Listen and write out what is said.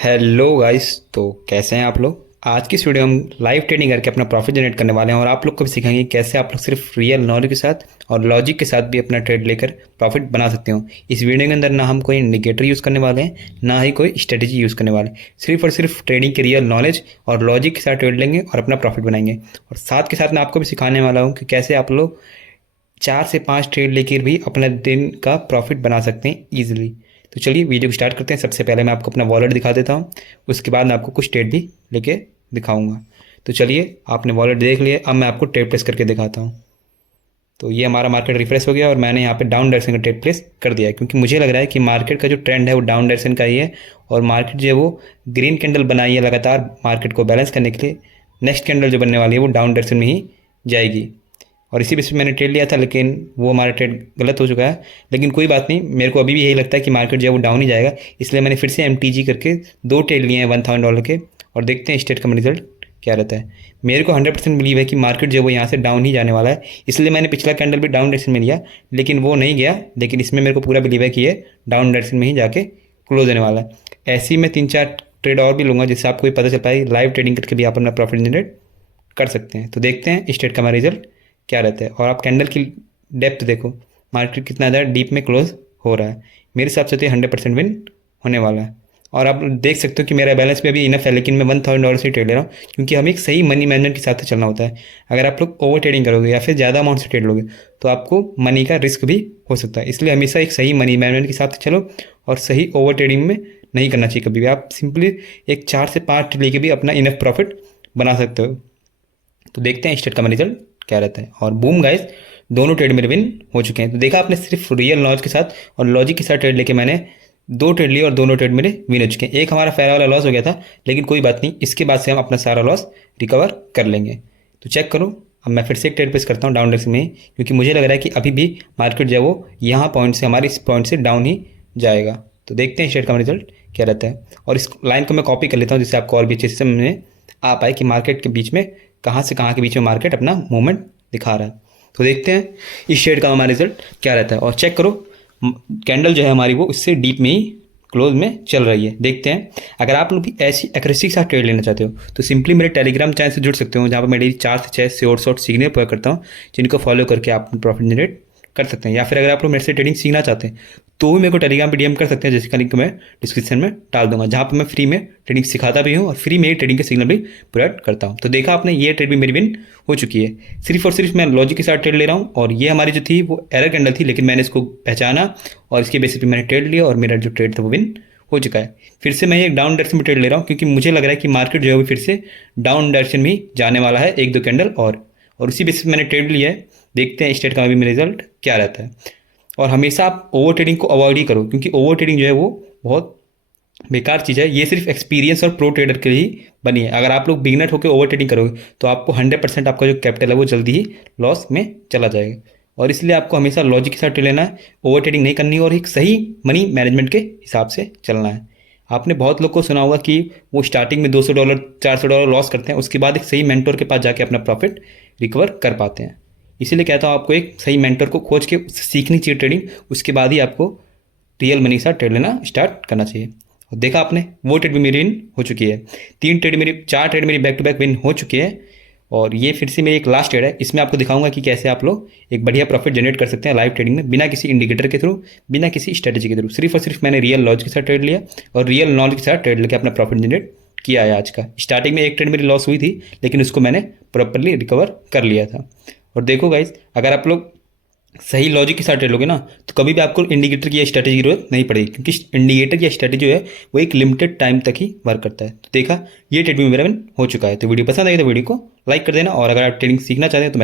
Hello guys. तो कैसे हैं आप लोग। आज की इस वीडियो में हम लाइव ट्रेडिंग करके अपना प्रॉफिट जनरेट करने वाले हैं और आप लोग को भी सिखाएंगे कैसे आप लोग सिर्फ रियल नॉलेज के साथ और लॉजिक के साथ भी अपना ट्रेड लेकर प्रॉफिट बना सकते हो। इस वीडियो के अंदर ना हम कोई इंडिकेटर यूज़ करने वाले हैं, ना ही कोई स्ट्रेटेजी यूज़ करने वाले हैं। सिर्फ और सिर्फ ट्रेडिंग के रियल नॉलेज और लॉजिक के साथ ट्रेड लेंगे और अपना प्रॉफिट बनाएंगे। और साथ के साथ मैं आपको भी सिखाने वाला हूँ कि कैसे आप लोग 4 से 5 ट्रेड लेकर भी अपना दिन का प्रॉफिट बना सकते हैं ईजिली। तो चलिए वीडियो को स्टार्ट करते हैं। सबसे पहले मैं आपको अपना वॉलेट दिखा देता हूँ, उसके बाद मैं आपको कुछ ट्रेड भी लेके दिखाऊंगा। तो चलिए, आपने वॉलेट देख लिया, अब मैं आपको ट्रेड प्लेस करके दिखाता हूँ। तो ये हमारा मार्केट रिफ्रेश हो गया और मैंने यहाँ पे डाउन डायरेक्शन का ट्रेड प्लेस कर दिया है, क्योंकि मुझे लग रहा है कि मार्केट का जो ट्रेंड है वो डाउन डायरेक्शन का ही है और मार्केट जो है वो ग्रीन कैंडल बनाई है लगातार मार्केट को बैलेंस करने के लिए। नेक्स्ट कैंडल जो बनने वाली है वो डाउन डायरेक्शन में ही जाएगी और इसी बेस पे मैंने ट्रेड लिया था, लेकिन वो हमारा ट्रेड गलत हो चुका है। लेकिन कोई बात नहीं, मेरे को अभी भी यही लगता है कि मार्केट जो है वो डाउन ही जाएगा, इसलिए मैंने फिर से MTG करके 2 ट्रेड लिए हैं $1000 के और देखते हैं स्टेट का रिजल्ट क्या रहता है। मेरे को 100% बिलीव है कि मार्केट जो है वो यहाँ से डाउन ही जाने वाला है, इसलिए मैंने पिछला कैंडल भी डाउन डायरेक्शन में लिया, लेकिन वो नहीं गया। लेकिन इसमें मेरे को पूरा बिलीव है कि ये डाउन डायरेक्शन में ही जाके क्लोज होने वाला है। ऐसे ही मैं 3-4 ट्रेड और भी लूँगा जिससे आपको भी पता चल पाए लाइव ट्रेडिंग करके भी आप अपना प्रॉफिट जनरेट कर सकते हैं। तो देखते हैं स्टेट का हमारा रिजल्ट क्या रहता है। और आप कैंडल की डेप्थ देखो, मार्केट कितना ज़्यादा डीप में क्लोज हो रहा है। मेरे हिसाब से तो 100% विन होने वाला है। और आप देख सकते हो कि मेरा बैलेंस भी अभी इनफ है, लेकिन मैं $1000 से ट्रेड ले रहा हूँ, क्योंकि हमें एक सही मनी मैनेजमेंट के साथ चलना होता है। अगर आप लोग ओवर ट्रेडिंग करोगे या फिर ज़्यादा अमाउंट से ट्रेड लोगे तो आपको मनी का रिस्क भी हो सकता है। इसलिए हमेशा एक सही मनी मैनेजमेंट के साथ चलो और सही ओवर ट्रेडिंग में नहीं करना चाहिए कभी भी। आप सिंपली एक 4 से 5 लेके भी अपना इनफ प्रॉफिट बना सकते हो। तो देखते हैं स्टेट का रिजल्ट क्या रहता है। और बूम गाइस, दोनों ट्रेड मेरे विन हो चुके हैं। तो देखा आपने, सिर्फ रियल नॉलेज के साथ और लॉजिक के साथ ट्रेड लेके मैंने 2 ट्रेड लिए और दोनों ट्रेड मेरे विन हो चुके हैं। एक हमारा फेयर वाला लॉस हो गया था, लेकिन कोई बात नहीं, इसके बाद से हम अपना सारा लॉस रिकवर कर लेंगे। तो चेक करो, अब मैं फिर से एक ट्रेड प्लेस करता हूँ डाउन डायरेक्शन में, क्योंकि मुझे लग रहा है कि अभी भी मार्केट जो है वो यहाँ पॉइंट से, हमारे इस पॉइंट से डाउन ही जाएगा। तो देखते हैं स्टेट का रिजल्ट क्या रहता है। और इस लाइन को मैं कॉपी कर लेता हूँ जिससे आपको और भी अच्छे से समझ में आ पाए कि मार्केट के बीच में कहाँ से कहाँ के बीच में मार्केट अपना मूवमेंट दिखा रहा है। तो देखते हैं इस शेड का हमारा रिजल्ट क्या रहता है। और चेक करो, कैंडल जो है हमारी वो इससे डीप में ही क्लोज में चल रही है। देखते हैं, अगर आप लोग भी ऐसी एक्यूरेसी के साथ ट्रेड लेना चाहते हो तो सिंपली मेरे टेलीग्राम चैनल से जुड़ सकते हो, जहाँ पर मैं डेली 4 से 6 शॉर्ट सीखने पर करता हूँ, जिनको फॉलो करके आप प्रॉफिट जनरेट कर सकते हैं। या फिर अगर आप लोग मेरे से ट्रेडिंग सीखना चाहते हैं तो भी मेरे को टेलीग्राम पे DM कर सकते हैं, जिसका लिंक मैं डिस्क्रिप्शन में डाल दूंगा, जहाँ पर मैं फ्री में ट्रेडिंग सिखाता भी हूँ और फ्री में ही ट्रेडिंग के सिग्नल भी प्रोवाइड करता हूँ। तो देखा आपने, ये ट्रेड भी मेरी विन हो चुकी है। सिर्फ और सिर्फ मैं लॉजिक के साथ ट्रेड ले रहा हूँ और ये हमारी जो थी वो एरर कैंडल थी, लेकिन मैंने इसको पहचाना और इसके बेसिस पे मैंने ट्रेड लिया और मेरा जो ट्रेड था वो विन हो चुका है। फिर से मैं एक डाउन डायरेक्शन में ट्रेड ले रहा हूँ, क्योंकि मुझे लग रहा है कि मार्केट जो है वो फिर से डाउन डायरेक्शन में जाने वाला है, 1-2 कैंडल और उसी बेसिस पे मैंने ट्रेड लिया है। देखते हैं स्टेट का भी मेरा रिजल्ट क्या रहता है। और हमेशा आप ओवर ट्रेडिंग को अवॉइड ही करो, क्योंकि ओवर ट्रेडिंग जो है वो बहुत बेकार चीज़ है। ये सिर्फ एक्सपीरियंस और प्रो ट्रेडर के लिए ही बनी है। अगर आप लोग बिगनर होकर ओवर ट्रेडिंग करोगे तो आपको 100% आपका जो कैपिटल है वो जल्दी ही लॉस में चला जाएगा। और इसलिए आपको हमेशा लॉजिक के साथ ट्रेड लेना है, ओवर ट्रेडिंग नहीं करनी है और एक सही मनी मैनेजमेंट के हिसाब से चलना है। आपने बहुत लोग को सुना होगा कि वो स्टार्टिंग में $200 $400 लॉस करते हैं, उसके बाद एक सही मेंटोर के पास जाके अपना प्रॉफिट रिकवर कर पाते हैं। इसीलिए कहता हूँ आपको एक सही मेंटर को खोज के उससे सीखनी चाहिए ट्रेडिंग, उसके बाद ही आपको रियल मनी के साथ ट्रेड लेना स्टार्ट करना चाहिए। और देखा आपने, वो ट्रेड भी मेरी विन हो चुकी है। 4 ट्रेड मेरी बैक टू बैक विन हो चुकी है। और ये फिर से मेरी एक लास्ट ट्रेड है, इसमें आपको दिखाऊंगा कि कैसे आप लोग एक बढ़िया प्रॉफिट जनरेट कर सकते हैं लाइव ट्रेडिंग में, बिना किसी इंडिकेटर के थ्रू, बिना किसी स्ट्रेटेजी के थ्रू। सिर्फ और सिर्फ मैंने रियल लॉजिक के साथ ट्रेड लिया और रियल नॉलेज के साथ ट्रेड लेकर अपना प्रॉफिट जनरेट किया है आज का। स्टार्टिंग में एक ट्रेड मेरी लॉस हुई थी, लेकिन उसको मैंने प्रॉपरली रिकवर कर लिया था। और देखो गाइज, अगर आप लोग सही लॉजिक के साथ ट्रेड लोगे ना तो कभी भी आपको इंडिकेटर की या स्ट्रेटेजी की जरूरत नहीं पड़ेगी, क्योंकि इंडिकेटर या स्ट्रेटेजी जो है वो एक लिमिटेड टाइम तक ही वर्क करता है। तो देखा, ये ट्रेड भी मेरा विन हो चुका है। तो वीडियो पसंद आई तो वीडियो को लाइक कर देना, और अगर आप ट्रेडिंग सीखना चाहते हैं तो